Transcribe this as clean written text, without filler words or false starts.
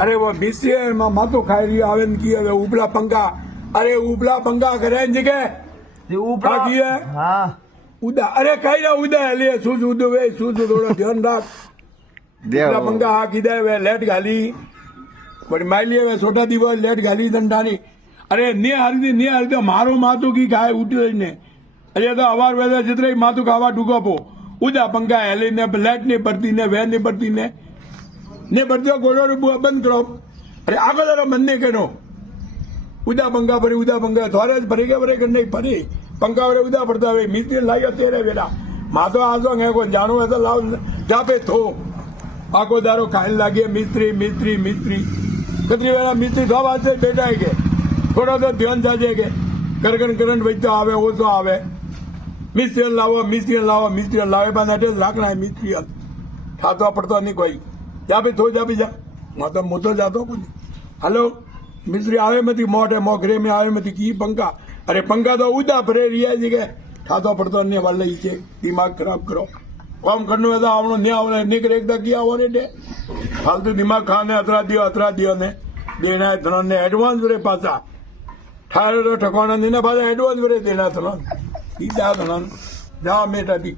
अरे वो बीसीए में मातो खाई रही आवेन की है उपला पंखा अरे उपला पंखा करे जगह જે ઉપલા બાકી હે? હા उदा अरे कहीं ना उदा ले सूज उद वे सूज थोड़ा ध्यान रख उपला पंखा हा कीधे वे लेट गाली बड़ी माइली वे छोटा दीवा लेट गाली दंडानी अरे ने हरदी मारो मातो की गाय उठी ने अरे तो अवार वेदे जितने मातो खावा टूको पो उदा पंखा हेली ने लेट नहीं पड़ती ने वे नहीं पड़ती ने बढ़ती गोड़ो बंद करो अरे आगो जरा मन नहीं करो उदा पंखा थोड़े भरे के नहीं भरी पंखा वरे उदा पड़ता है मिस्त्री लाइयो तेरे बेटा मातो आजो है को जानो है तो लाओ जापे थो आको दारो खाने लगे मिस्त्री मिस्त्री मिस्त्री कतरी वेला मिस्त्री दो बात से बैठा है के थोड़ा तो ध्यान जाजे के करंट वजतो आवे ओसो आवे मिस्त्री लावे बना दे लाकना है मिस्त्री खातो पड़ता नहीं कोई जा पे थो जा भी जा मातो मोतो जातो कुछ हेलो मिस्त्री आवे मती मोटे मोगरे में आवे मती की पंखा अरे पंखा तो उदा भरे रिया जी के खातो पड़ता नहीं वाले ही दिमाग खराब करो काम करने में तो आवनो नहीं आवने निकल एक किया हो रे फालतू दिमाग खाने अतरा दियो ने देना है धन ने एडवांस वरे पासा ठारे तो ठकाना नहीं ना पासा एडवांस वरे देना धन सीधा धन जा मेटा दी